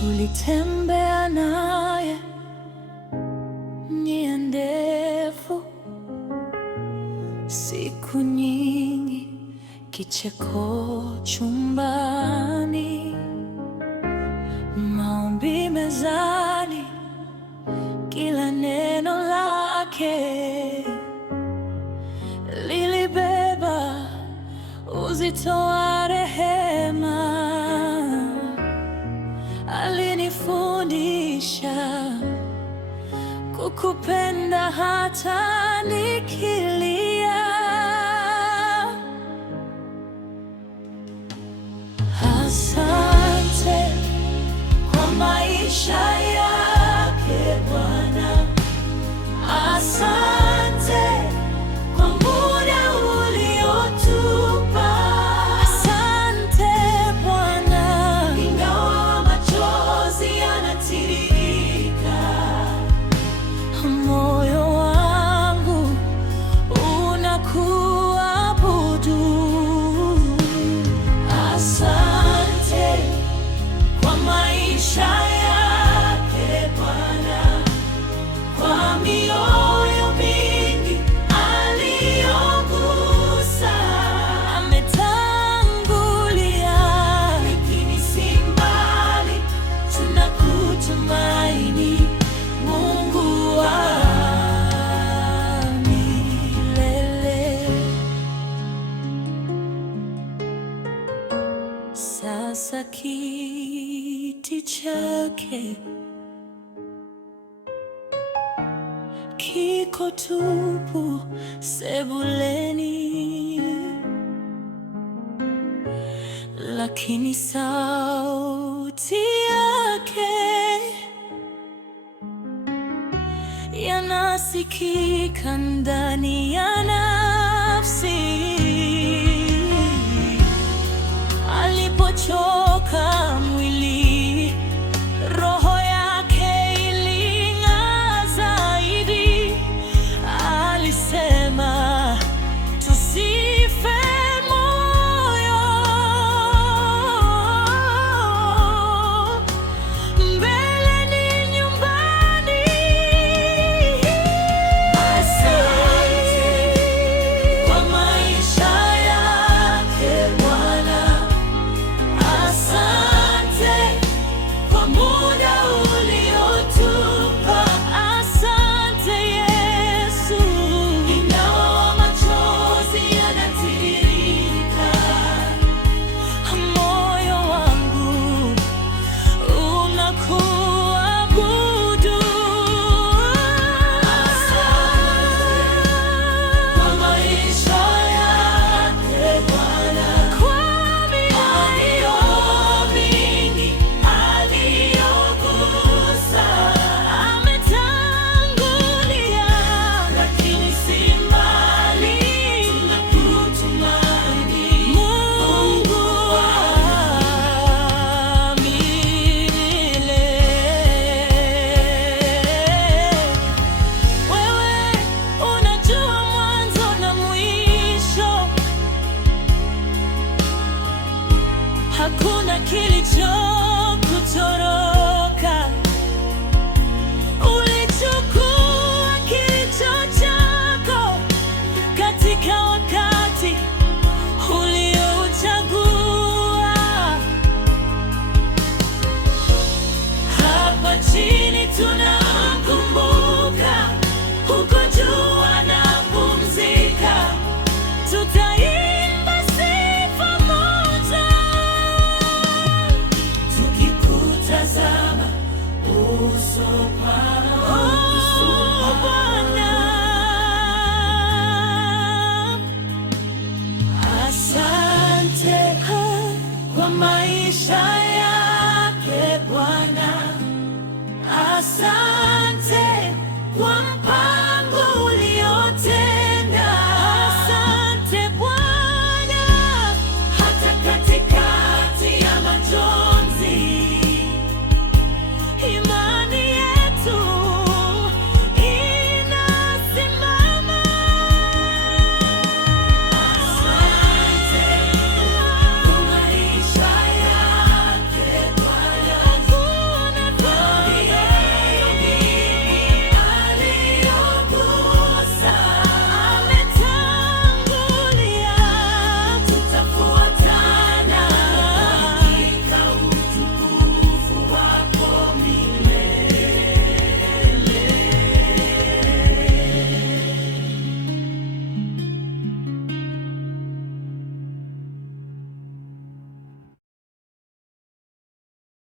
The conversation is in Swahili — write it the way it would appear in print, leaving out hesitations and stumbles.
tulitembea naye njia ndefu, siku nyingi, kicheko chumbani, maombi mezani, kila neno lake lilibeba uzito wa rehema. Alinifundisha kukupenda hata nikilia. Asante kwa maisha yake Bwana, asante kwa muda uliotupa. Asante Bwana, ingawa machozi yanatiririka, moyo wangu unakuabudu. Asante kwa maisha yake Bwana, kwa mioyo mingi aliyogusa. Ametangulia, lakini si mbali, tunakutumaini, Mungu wa milele. Sasa kiti chake kiko tupu sebuleni, lakini sauti yake yanasikika ndani ya nafsi. Alipochoka mwili, roho yake iling'aa zaidi. Alisema tusife moyo, mbele ni nyumbani. Asante kwa maisha yake Bwana, asante kwa muda uliotupa. Asante Yesu, ingawa machozi yanatiririka, moyo wangu unakuabudu. Asante kwa maisha yake Bwana, kwa mioyo mingi aliyogusa. Ametangulia, lakini si mbali, tunakutumaini, Mungu wa milele. Wewe unajua mwanzo na mwisho, hakuna kilichokutoroka. Ulichukua kilicho chako katika wakati uliouchagua. Hapa chini tunamkumbuka, huko juu anapumzika. Tutaimba sifa moja, tukikutazama uso kwa